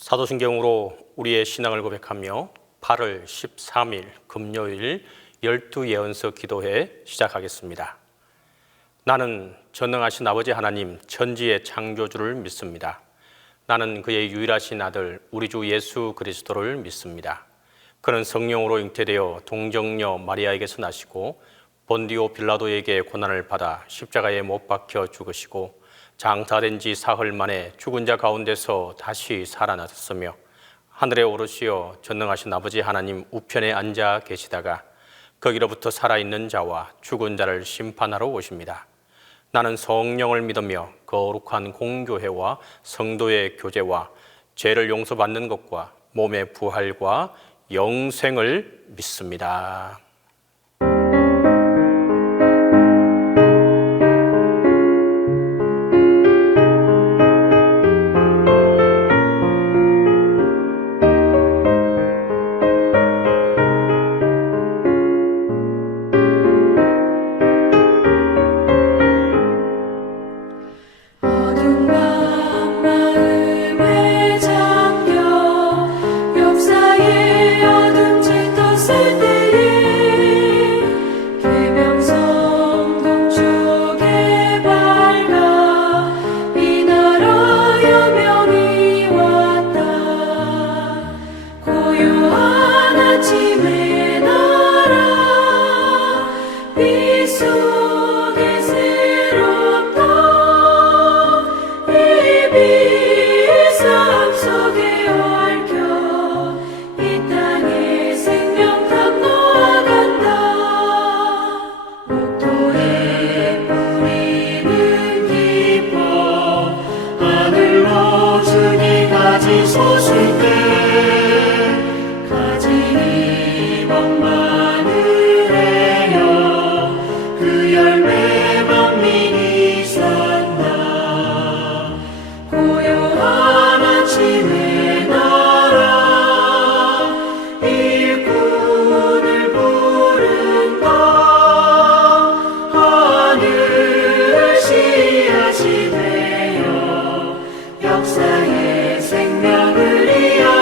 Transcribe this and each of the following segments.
사도신경으로 우리의 신앙을 고백하며 8월 13일 금요일 12예언서 기도회 시작하겠습니다. 나는 전능하신 아버지 하나님 천지의 창조주를 믿습니다. 나는 그의 유일하신 아들 우리 주 예수 그리스도를 믿습니다. 그는 성령으로 잉태되어 동정녀 마리아에게서 나시고 본디오 빌라도에게 고난을 받아 십자가에 못 박혀 죽으시고 장사된 지 사흘 만에 죽은 자 가운데서 다시 살아나셨으며 하늘에 오르시어 전능하신 아버지 하나님 우편에 앉아 계시다가 거기로부터 살아있는 자와 죽은 자를 심판하러 오십니다. 나는 성령을 믿으며 거룩한 공교회와 성도의 교제와 죄를 용서받는 것과 몸의 부활과 영생을 믿습니다. 역사의 생명을 이어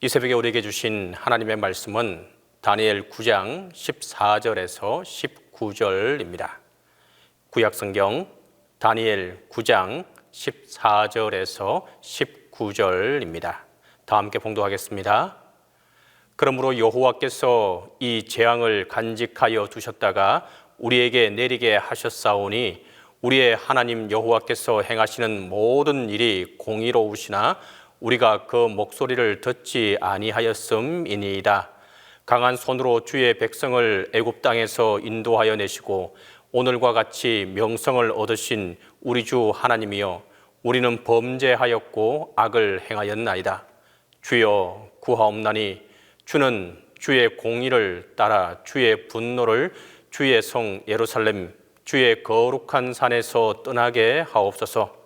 이 새벽에 우리에게 주신 하나님의 말씀은 다니엘 9장 14절에서 19절입니다. 구약성경 다니엘 9장 14절에서 19절입니다. 다 함께 봉독하겠습니다. 그러므로 여호와께서 이 재앙을 간직하여 두셨다가 우리에게 내리게 하셨사오니 우리의 하나님 여호와께서 행하시는 모든 일이 공의로우시나 우리가 그 목소리를 듣지 아니하였음이니이다. 강한 손으로 주의 백성을 애굽 땅에서 인도하여 내시고 오늘과 같이 명성을 얻으신 우리 주 하나님이여, 우리는 범죄하였고 악을 행하였나이다. 주여 구하옵나니 주는 주의 공의를 따라 주의 분노를 주의 성 예루살렘 주의 거룩한 산에서 떠나게 하옵소서.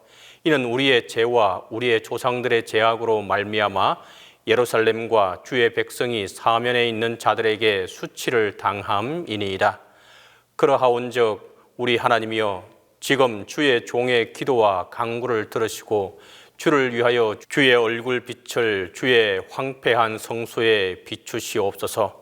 이는 우리의 죄와 우리의 조상들의 죄악으로 말미암아 예루살렘과 주의 백성이 사면에 있는 자들에게 수치를 당함이니이다. 그러하온즉 우리 하나님이여, 지금 주의 종의 기도와 간구를 들으시고 주를 위하여 주의 얼굴 빛을 주의 황폐한 성소에 비추시옵소서.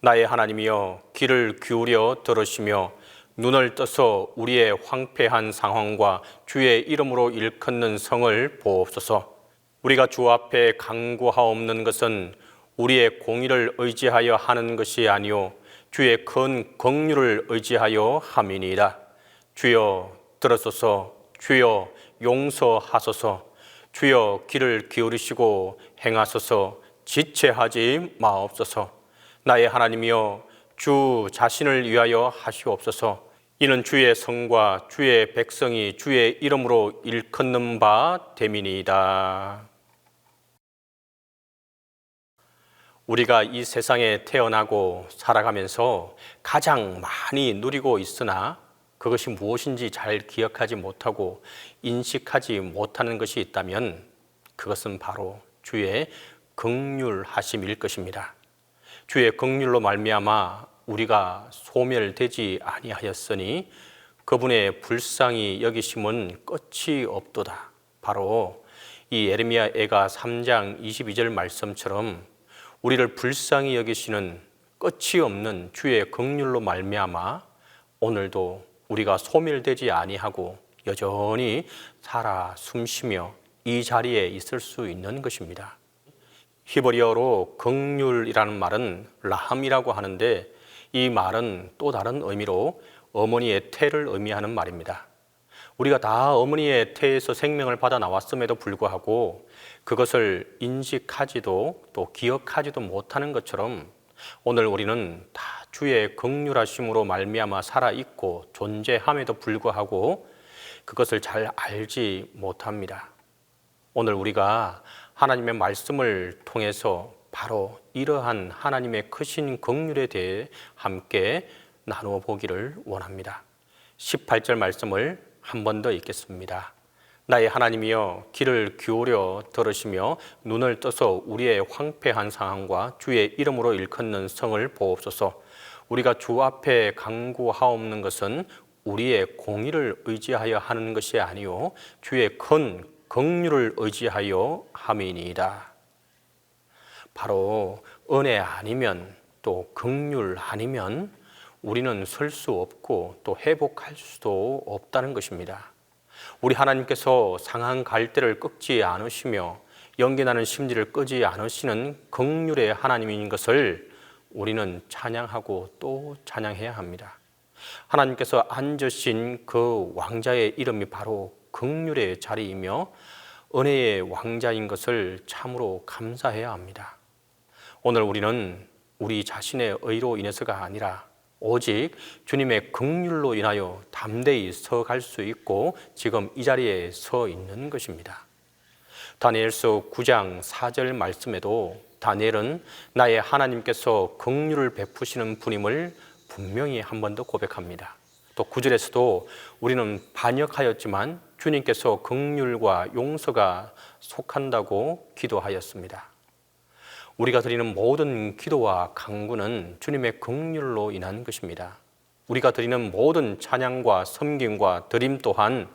나의 하나님이여, 귀를 기울여 들으시며 눈을 떠서 우리의 황폐한 상황과 주의 이름으로 일컫는 성을 보옵소서. 우리가 주 앞에 간구하옵는 것은 우리의 공의를 의지하여 하는 것이 아니오 주의 큰 긍휼을 의지하여 함이니이다. 주여 들으소서. 주여 용서하소서. 주여 귀를 기울이시고 행하소서. 지체하지 마옵소서. 나의 하나님이여, 주 자신을 위하여 하시옵소서. 이는 주의 성과 주의 백성이 주의 이름으로 일컫는 바 됨이니이다. 우리가 이 세상에 태어나고 살아가면서 가장 많이 누리고 있으나 그것이 무엇인지 잘 기억하지 못하고 인식하지 못하는 것이 있다면 그것은 바로 주의 긍휼하심일 것입니다. 주의 긍휼로 말미암아 우리가 소멸되지 아니하였으니 그분의 불쌍히 여기심은 끝이 없도다. 바로 이 예레미야 애가 3장 22절 말씀처럼 우리를 불쌍히 여기시는 끝이 없는 주의 긍휼로 말미암아 오늘도 우리가 소멸되지 아니하고 여전히 살아 숨쉬며 이 자리에 있을 수 있는 것입니다. 히브리어로 긍휼이라는 말은 라함이라고 하는데 이 말은 또 다른 의미로 어머니의 태를 의미하는 말입니다. 우리가 다 어머니의 태에서 생명을 받아 나왔음에도 불구하고 그것을 인식하지도 또 기억하지도 못하는 것처럼 오늘 우리는 다 주의 긍휼하심으로 말미암아 살아있고 존재함에도 불구하고 그것을 잘 알지 못합니다. 오늘 우리가 하나님의 말씀을 통해서 바로 이러한 하나님의 크신 긍휼에 대해 함께 나누어 보기를 원합니다. 18절 말씀을 한 번 더 읽겠습니다. 나의 하나님이여, 귀를 기울여 들으시며 눈을 떠서 우리의 황폐한 상황과 주의 이름으로 일컫는 성을 보옵소서. 우리가 주 앞에 간구하옵는 것은 우리의 공의를 의지하여 하는 것이 아니요 주의 큰 긍휼을 의지하여 함이니이다. 바로 은혜 아니면 또 긍휼 아니면 우리는 설 수 없고 또 회복할 수도 없다는 것입니다. 우리 하나님께서 상한 갈대를 꺾지 않으시며 연기나는 심지를 끄지 않으시는 긍휼의 하나님인 것을 우리는 찬양하고 또 찬양해야 합니다. 하나님께서 앉으신 그 왕자의 이름이 바로 긍휼의 자리이며 은혜의 왕자인 것을 참으로 감사해야 합니다. 오늘 우리는 우리 자신의 의로 인해서가 아니라 오직 주님의 긍휼로 인하여 담대히 서갈 수 있고 지금 이 자리에 서 있는 것입니다. 다니엘서 9장 4절 말씀에도 다니엘은 나의 하나님께서 긍휼을 베푸시는 분임을 분명히 한 번 더 고백합니다. 또 9절에서도 우리는 반역하였지만 주님께서 긍휼과 용서가 속한다고 기도하였습니다. 우리가 드리는 모든 기도와 간구는 주님의 긍휼로 인한 것입니다. 우리가 드리는 모든 찬양과 섬김과 드림 또한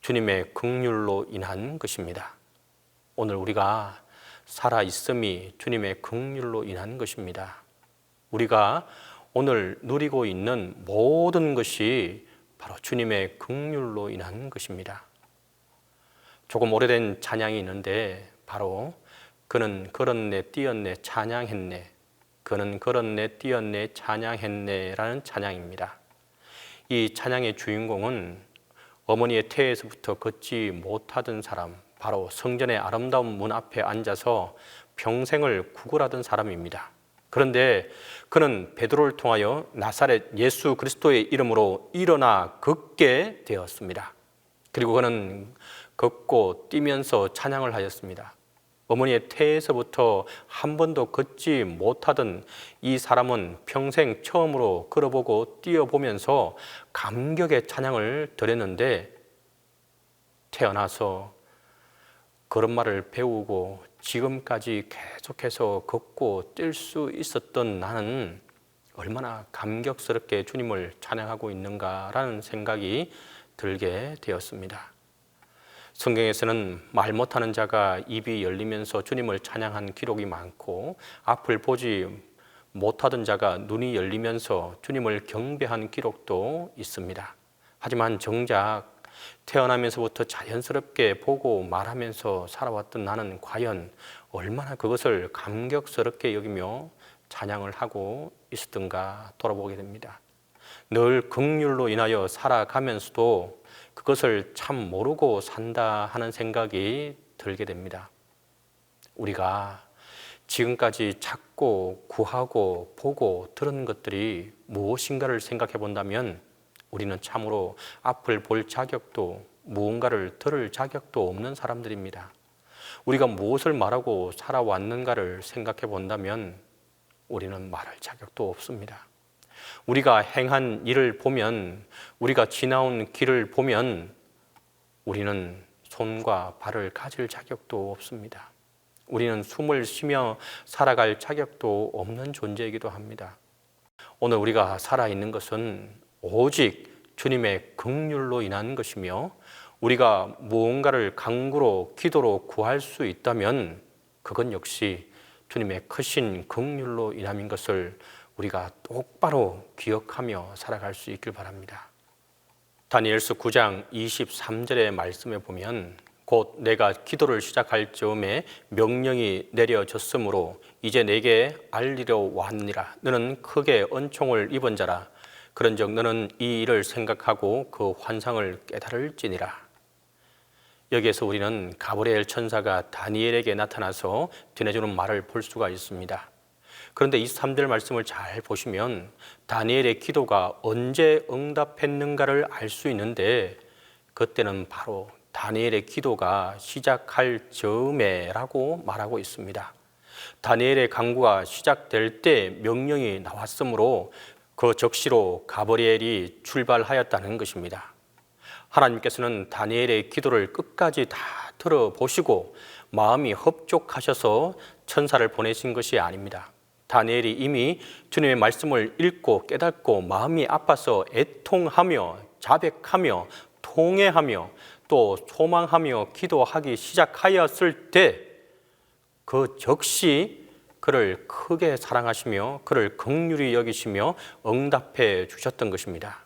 주님의 긍휼로 인한 것입니다. 오늘 우리가 살아있음이 주님의 긍휼로 인한 것입니다. 우리가 오늘 누리고 있는 모든 것이 바로 주님의 긍휼로 인한 것입니다. 조금 오래된 찬양이 있는데 바로 그는 걸었네 뛰었네 찬양했네, 그는 걸었네 뛰었네 찬양했네 라는 찬양입니다. 이 찬양의 주인공은 어머니의 태에서부터 걷지 못하던 사람, 바로 성전의 아름다운 문 앞에 앉아서 평생을 구걸하던 사람입니다. 그런데 그는 베드로를 통하여 나사렛 예수 그리스도의 이름으로 일어나 걷게 되었습니다. 그리고 그는 걷고 뛰면서 찬양을 하였습니다. 어머니의 태에서부터 한 번도 걷지 못하던 이 사람은 평생 처음으로 걸어보고 뛰어보면서 감격의 찬양을 드렸는데, 태어나서 걸음마를 배우고 지금까지 계속해서 걷고 뛸 수 있었던 나는 얼마나 감격스럽게 주님을 찬양하고 있는가라는 생각이 들게 되었습니다. 성경에서는 말 못하는 자가 입이 열리면서 주님을 찬양한 기록이 많고, 앞을 보지 못하던 자가 눈이 열리면서 주님을 경배한 기록도 있습니다. 하지만 정작 태어나면서부터 자연스럽게 보고 말하면서 살아왔던 나는 과연 얼마나 그것을 감격스럽게 여기며 찬양을 하고 있었던가 돌아보게 됩니다. 늘 긍휼로 인하여 살아가면서도 그것을 참 모르고 산다 하는 생각이 들게 됩니다. 우리가 지금까지 찾고 구하고 보고 들은 것들이 무엇인가를 생각해 본다면 우리는 참으로 앞을 볼 자격도 무언가를 들을 자격도 없는 사람들입니다. 우리가 무엇을 말하고 살아왔는가를 생각해 본다면 우리는 말할 자격도 없습니다. 우리가 행한 일을 보면, 우리가 지나온 길을 보면 우리는 손과 발을 가질 자격도 없습니다. 우리는 숨을 쉬며 살아갈 자격도 없는 존재이기도 합니다. 오늘 우리가 살아있는 것은 오직 주님의 긍휼로 인한 것이며, 우리가 무언가를 간구로 기도로 구할 수 있다면 그건 역시 주님의 크신 긍휼로 인함인 것을 우리가 똑바로 기억하며 살아갈 수 있길 바랍니다. 다니엘서 9장 23절의 말씀에 보면, 곧 내가 기도를 시작할 즈음에 명령이 내려졌으므로 이제 내게 알리려 왔느니라. 너는 크게 은총을 입은 자라. 그런즉 너는 이 일을 생각하고 그 환상을 깨달을지니라. 여기에서 우리는 가브리엘 천사가 다니엘에게 나타나서 전해주는 말을 볼 수가 있습니다. 그런데 23절 말씀을 잘 보시면 다니엘의 기도가 언제 응답했는가를 알 수 있는데, 그때는 바로 다니엘의 기도가 시작할 즈음에라고 말하고 있습니다. 다니엘의 간구가 시작될 때 명령이 나왔으므로 그 적시로 가브리엘이 출발하였다는 것입니다. 하나님께서는 다니엘의 기도를 끝까지 다 들어보시고 마음이 흡족하셔서 천사를 보내신 것이 아닙니다. 다니엘이 이미 주님의 말씀을 읽고 깨닫고 마음이 아파서 애통하며 자백하며 통회하며 또 소망하며 기도하기 시작하였을 때 그 적시 그를 크게 사랑하시며 그를 긍휼히 여기시며 응답해 주셨던 것입니다.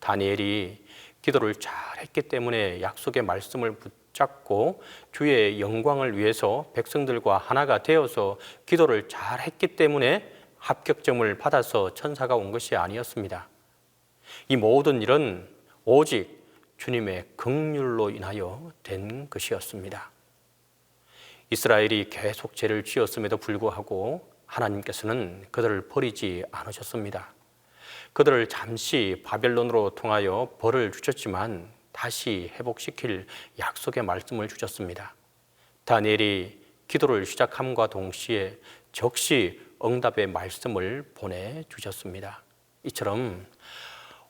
다니엘이 기도를 잘했기 때문에 약속의 말씀을 붙잡고 주의 영광을 위해서 백성들과 하나가 되어서 기도를 잘했기 때문에 합격점을 받아서 천사가 온 것이 아니었습니다. 이 모든 일은 오직 주님의 긍휼로 인하여 된 것이었습니다. 이스라엘이 계속 죄를 지었음에도 불구하고 하나님께서는 그들을 버리지 않으셨습니다. 그들을 잠시 바벨론으로 통하여 벌을 주셨지만 다시 회복시킬 약속의 말씀을 주셨습니다. 다니엘이 기도를 시작함과 동시에 적시 응답의 말씀을 보내주셨습니다. 이처럼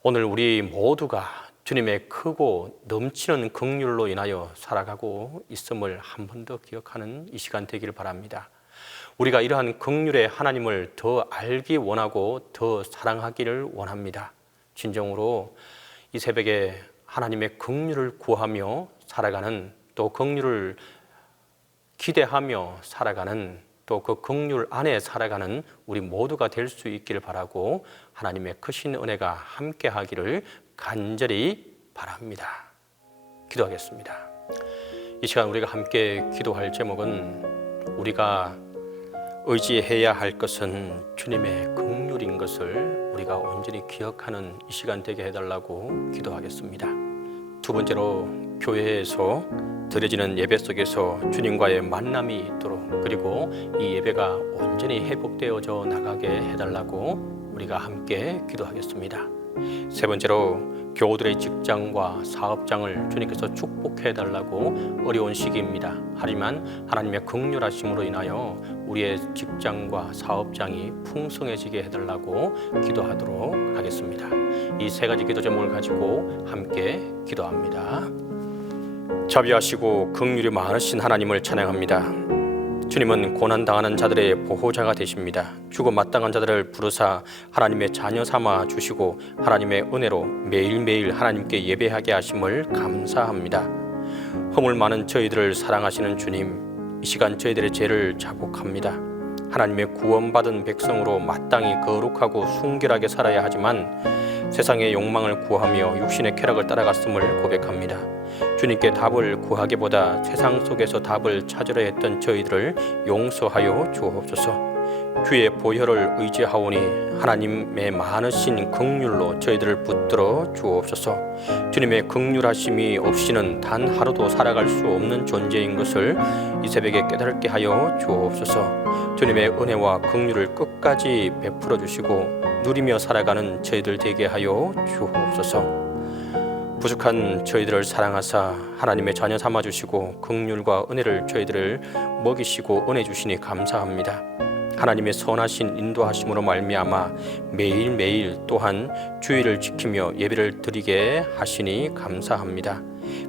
오늘 우리 모두가 주님의 크고 넘치는 긍휼로 인하여 살아가고 있음을 한 번 더 기억하는 이 시간 되기를 바랍니다. 우리가 이러한 긍휼의 하나님을 더 알기 원하고 더 사랑하기를 원합니다. 진정으로 이 새벽에 하나님의 긍휼을 구하며 살아가는, 또 긍휼을 기대하며 살아가는, 또 그 긍휼 안에 살아가는 우리 모두가 될 수 있기를 바라고 하나님의 크신 은혜가 함께 하기를 간절히 바랍니다. 기도하겠습니다. 이 시간 우리가 함께 기도할 제목은 우리가 의지해야 할 것은 주님의 긍휼인 것을 우리가 온전히 기억하는 이 시간 되게 해달라고 기도하겠습니다. 두 번째로, 교회에서 드려지는 예배 속에서 주님과의 만남이 있도록, 그리고 이 예배가 온전히 회복되어져 나가게 해달라고 우리가 함께 기도하겠습니다. 세 번째로, 교우들의 직장과 사업장을 주님께서 축복해 달라고 어려운 시기입니다. 하지만 하나님의 긍휼하심으로 인하여 우리의 직장과 사업장이 풍성해지게 해달라고 기도하도록 하겠습니다. 이 세 가지 기도 제목을 가지고 함께 기도합니다. 자비하시고 긍휼이 많으신 하나님을 찬양합니다. 주님은 고난당하는 자들의 보호자가 되십니다. 죽어 마땅한 자들을 부르사 하나님의 자녀 삼아 주시고 하나님의 은혜로 매일매일 하나님께 예배하게 하심을 감사합니다. 허물 많은 저희들을 사랑하시는 주님, 이 시간 저희들의 죄를 자복합니다. 하나님의 구원받은 백성으로 마땅히 거룩하고 순결하게 살아야 하지만 세상의 욕망을 구하며 육신의 쾌락을 따라갔음을 고백합니다. 주님께 답을 구하기보다 세상 속에서 답을 찾으려 했던 저희들을 용서하여 주옵소서. 주의 보혈을 의지하오니 하나님의 많으신 긍휼로 저희들을 붙들어 주옵소서. 주님의 긍휼하심이 없이는 단 하루도 살아갈 수 없는 존재인 것을 이 새벽에 깨닫게 하여 주옵소서. 주님의 은혜와 긍휼을 끝까지 베풀어 주시고 누리며 살아가는 저희들 되게 하여 주옵소서. 부족한 저희들을 사랑하사 하나님의 자녀 삼아 주시고 긍휼과 은혜를 저희들을 먹이시고 은혜 주시니 감사합니다. 하나님의 선하신 인도하심으로 말미암아 매일매일 또한 주의를 지키며 예배를 드리게 하시니 감사합니다.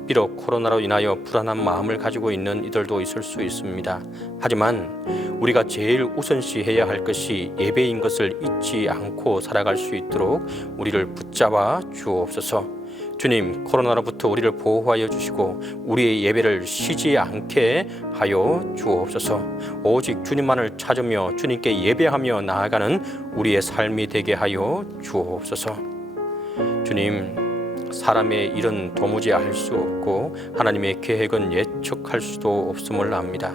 비록 코로나로 인하여 불안한 마음을 가지고 있는 이들도 있을 수 있습니다. 하지만 우리가 제일 우선시해야 할 것이 예배인 것을 잊지 않고 살아갈 수 있도록 우리를 붙잡아 주옵소서. 주님, 코로나로부터 우리를 보호하여 주시고 우리의 예배를 쉬지 않게 하여 주옵소서. 오직 주님만을 찾으며 주님께 예배하며 나아가는 우리의 삶이 되게 하여 주옵소서. 주님, 사람의 일은 도무지 알 수 없고 하나님의 계획은 예측할 수도 없음을 압니다.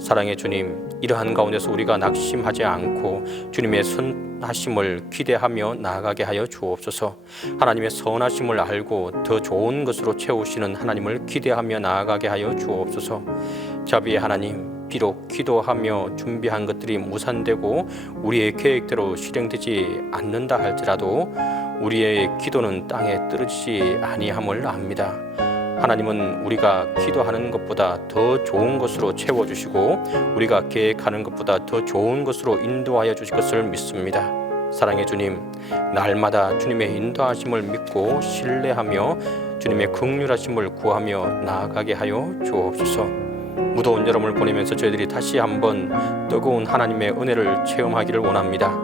사랑의 주님, 이러한 가운데서 우리가 낙심하지 않고 주님의 선하심을 기대하며 나아가게 하여 주옵소서. 하나님의 선하심을 알고 더 좋은 것으로 채우시는 하나님을 기대하며 나아가게 하여 주옵소서. 자비의 하나님, 비록 기도하며 준비한 것들이 무산되고 우리의 계획대로 실행되지 않는다 할지라도 우리의 기도는 땅에 떨어지지 아니함을 압니다. 하나님은 우리가 기도하는 것보다 더 좋은 것으로 채워주시고 우리가 계획하는 것보다 더 좋은 것으로 인도하여 주실 것을 믿습니다. 사랑의 주님, 날마다 주님의 인도하심을 믿고 신뢰하며 주님의 긍휼하심을 구하며 나아가게 하여 주옵소서. 무더운 여름을 보내면서 저희들이 다시 한번 뜨거운 하나님의 은혜를 체험하기를 원합니다.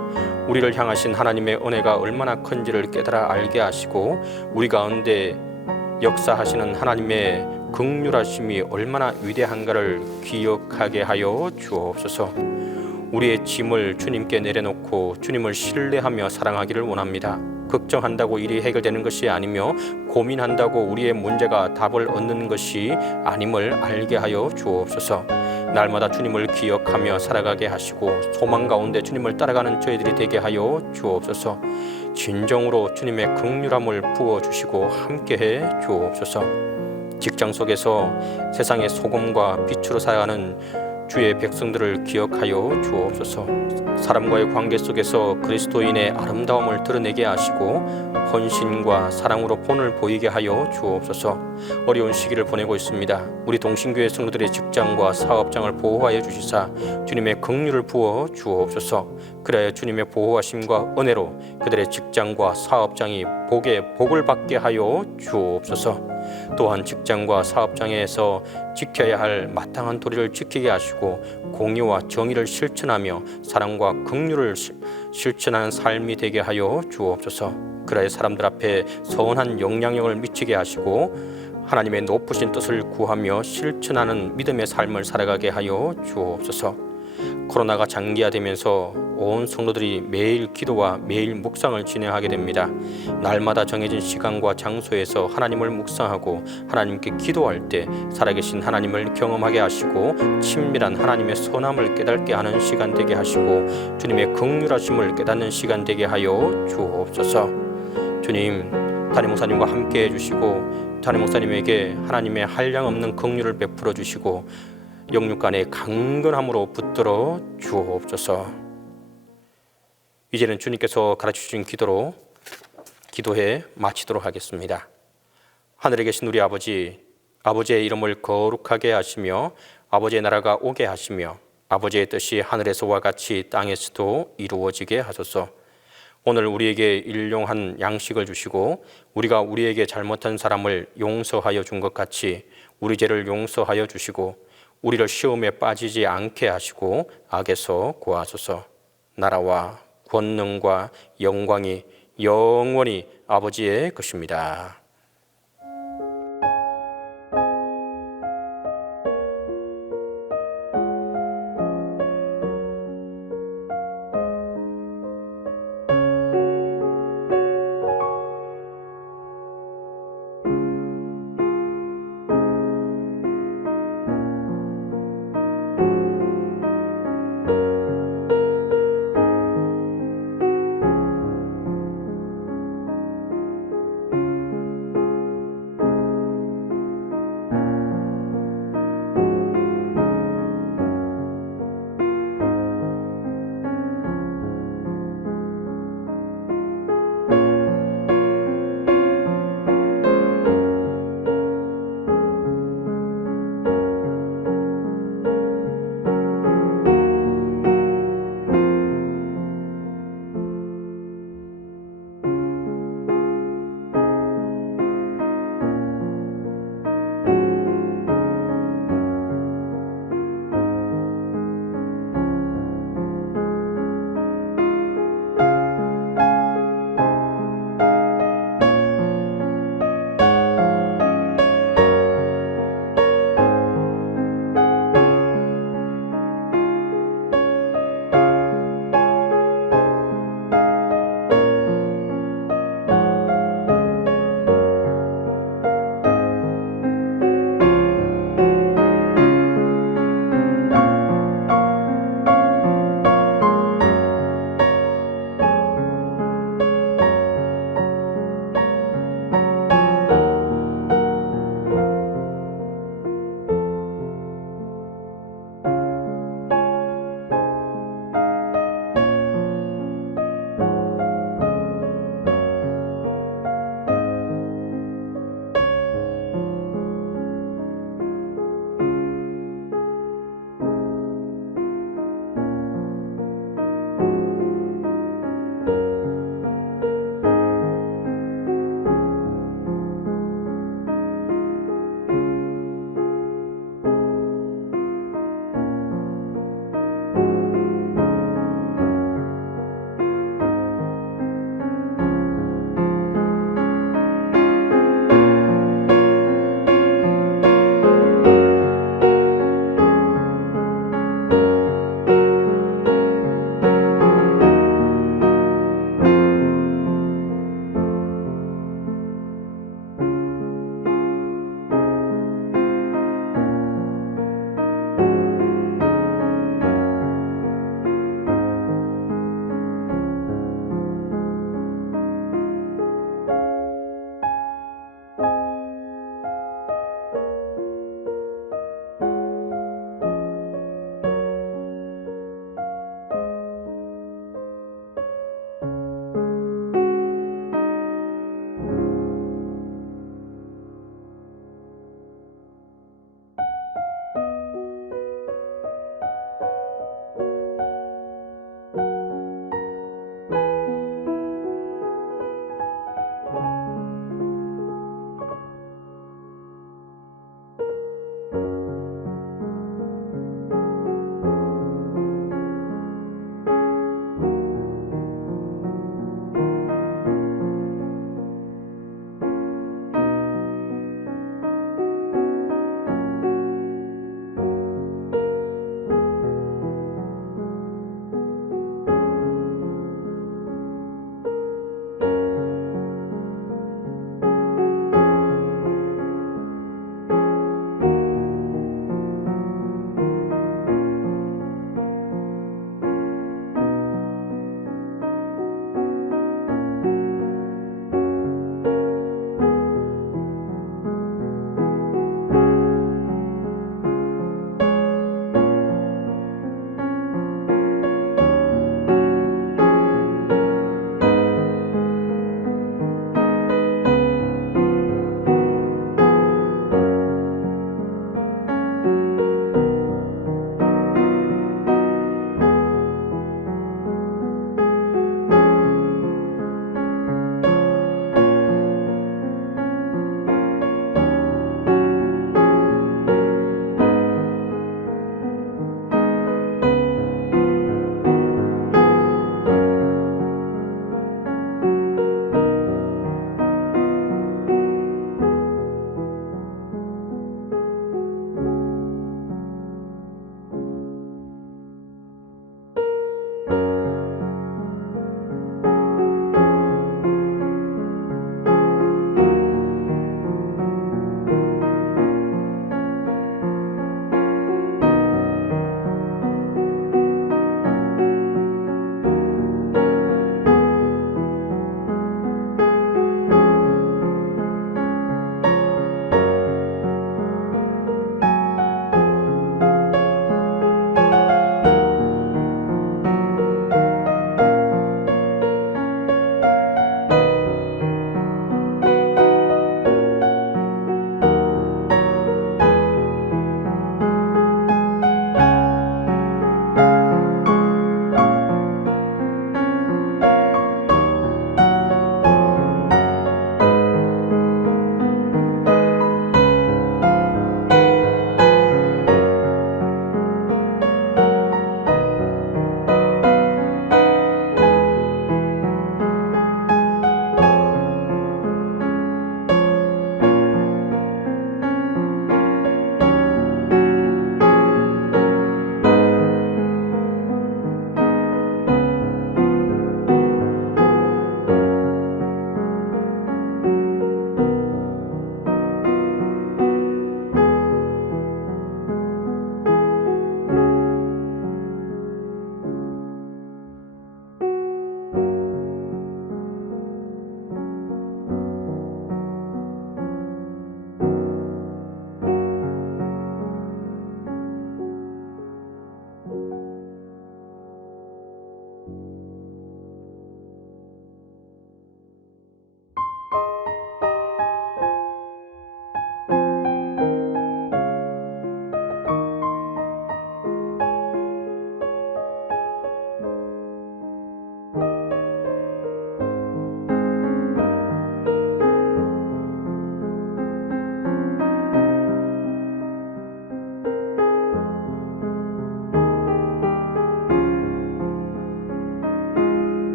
우리를 향하신 하나님의 은혜가 얼마나 큰지를 깨달아 알게 하시고 우리 가운데 역사하시는 하나님의 긍휼하심이 얼마나 위대한가를 기억하게 하여 주옵소서. 우리의 짐을 주님께 내려놓고 주님을 신뢰하며 사랑하기를 원합니다. 걱정한다고 일이 해결되는 것이 아니며 고민한다고 우리의 문제가 답을 얻는 것이 아님을 알게 하여 주옵소서. 날마다 주님을 기억하며 살아가게 하시고 소망 가운데 주님을 따라가는 저희들이 되게 하여 주옵소서. 진정으로 주님의 긍휼함을 부어주시고 함께해 주옵소서. 직장 속에서 세상의 소금과 빛으로 살아가는 주의 백성들을 기억하여 주옵소서. 사람과의 관계 속에서 그리스도인의 아름다움을 드러내게 하시고 헌신과 사랑으로 본을 보이게 하여 주옵소서. 어려운 시기를 보내고 있습니다. 우리 동신교회 성도들의 직장과 사업장을 보호하여 주시사 주님의 긍휼을 부어 주옵소서. 그래야 주님의 보호하심과 은혜로 그들의 직장과 사업장이 복을 받게 하여 주옵소서. 또한 직장과 사업장에서 지켜야 할 마땅한 도리를 지키게 하시고 공의와 정의를 실천하며 사랑과 긍휼을 실천하는 삶이 되게 하여 주옵소서. 그래야 사람들 앞에 선한 영향력을 미치게 하시고 하나님의 높으신 뜻을 구하며 실천하는 믿음의 삶을 살아가게 하여 주옵소서. 코로나가 장기화되면서 온 성도들이 매일 기도와 매일 묵상을 진행하게 됩니다. 날마다 정해진 시간과 장소에서 하나님을 묵상하고 하나님께 기도할 때 살아계신 하나님을 경험하게 하시고 친밀한 하나님의 선함을 깨닫게 하는 시간 되게 하시고 주님의 긍휼하심을 깨닫는 시간 되게 하여 주옵소서. 주님, 담임 목사님과 함께 해주시고 담임 목사님에게 하나님의 한량없는 긍휼을 베풀어 주시고 영육간의 강건함으로 붙들어 주옵소서. 이제는 주님께서 가르쳐주신 기도로 기도해 마치도록 하겠습니다. 하늘에 계신 우리 아버지, 아버지의 이름을 거룩하게 하시며 아버지의 나라가 오게 하시며 아버지의 뜻이 하늘에서와 같이 땅에서도 이루어지게 하소서. 오늘 우리에게 일용한 양식을 주시고 우리가 우리에게 잘못한 사람을 용서하여 준 것 같이 우리 죄를 용서하여 주시고 우리를 시험에 빠지지 않게 하시고 악에서 구하소서. 나라와 권능과 영광이 영원히 아버지의 것입니다.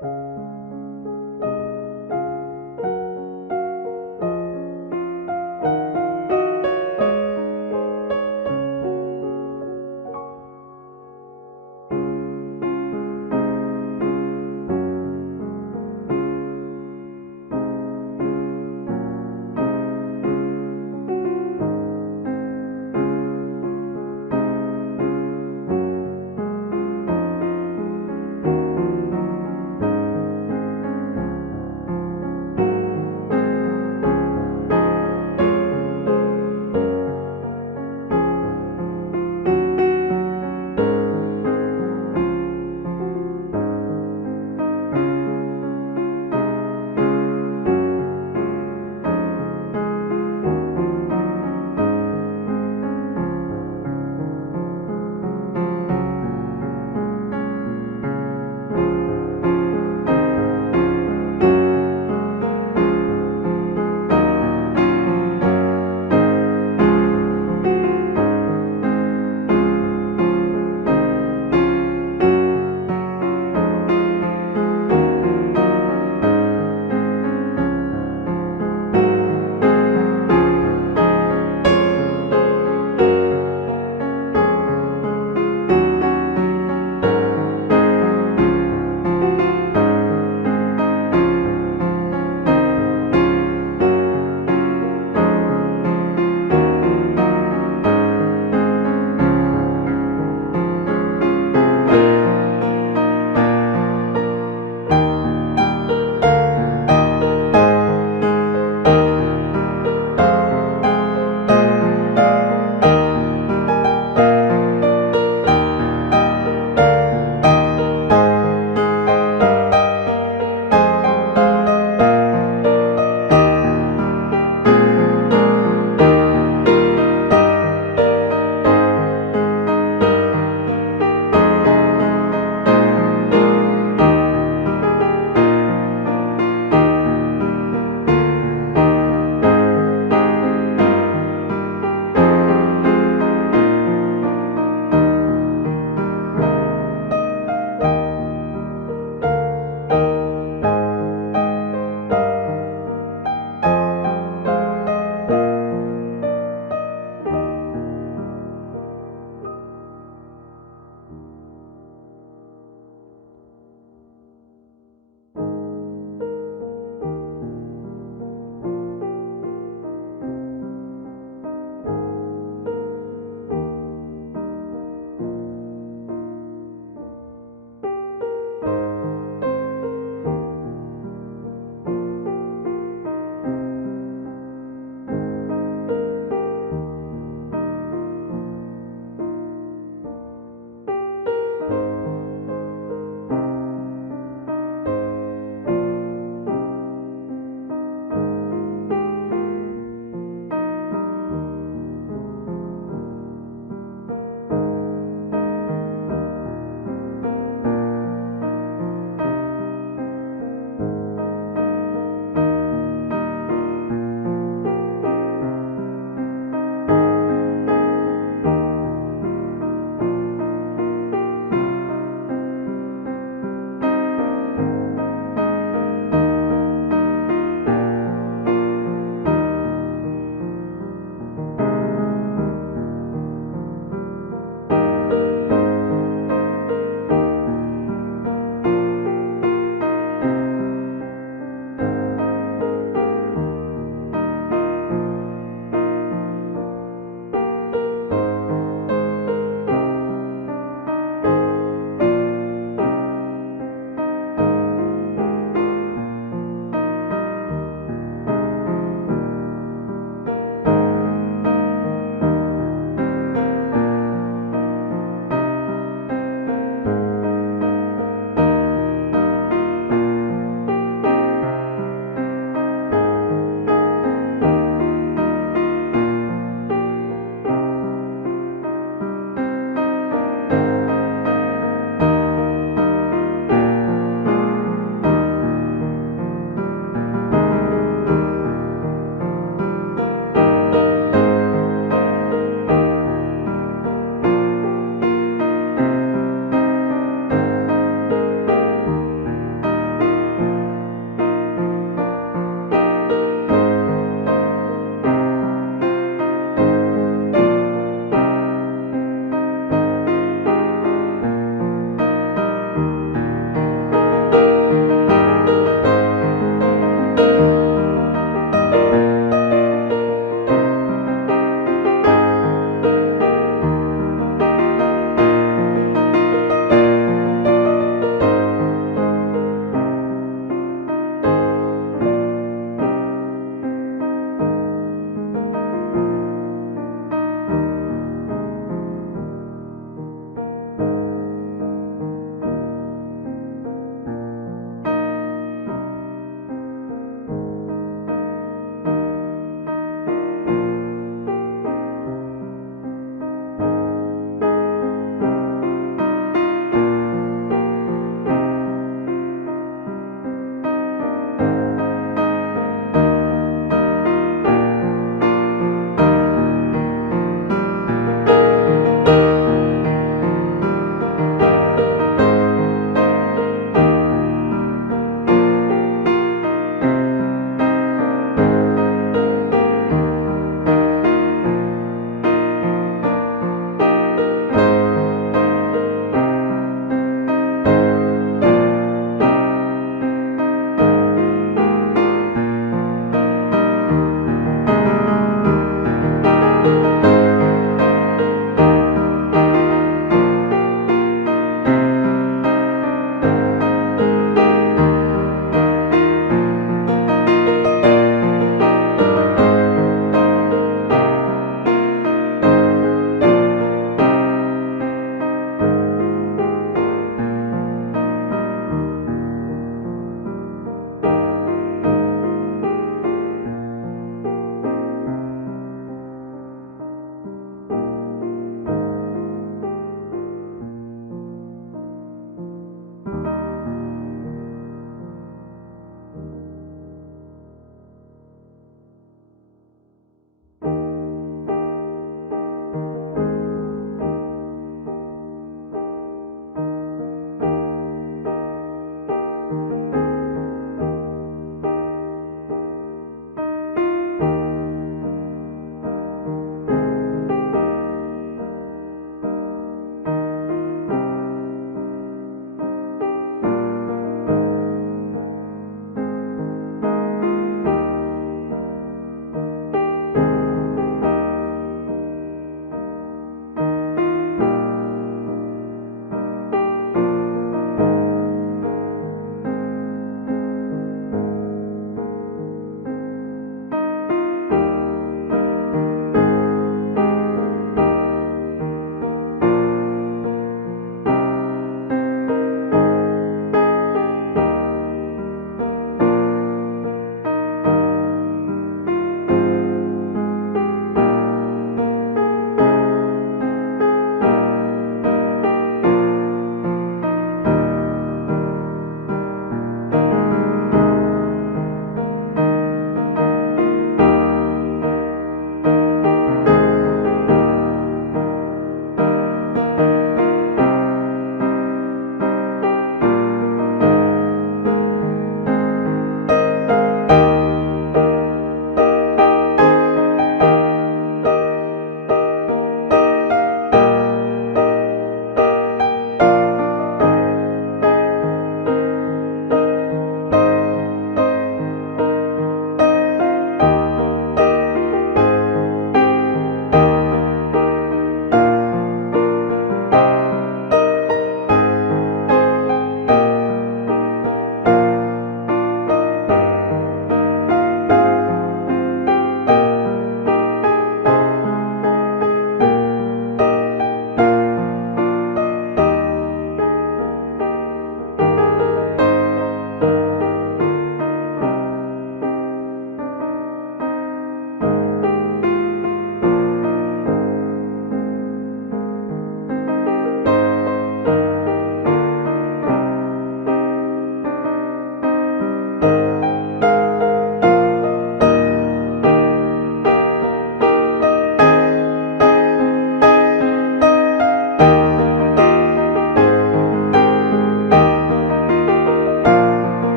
주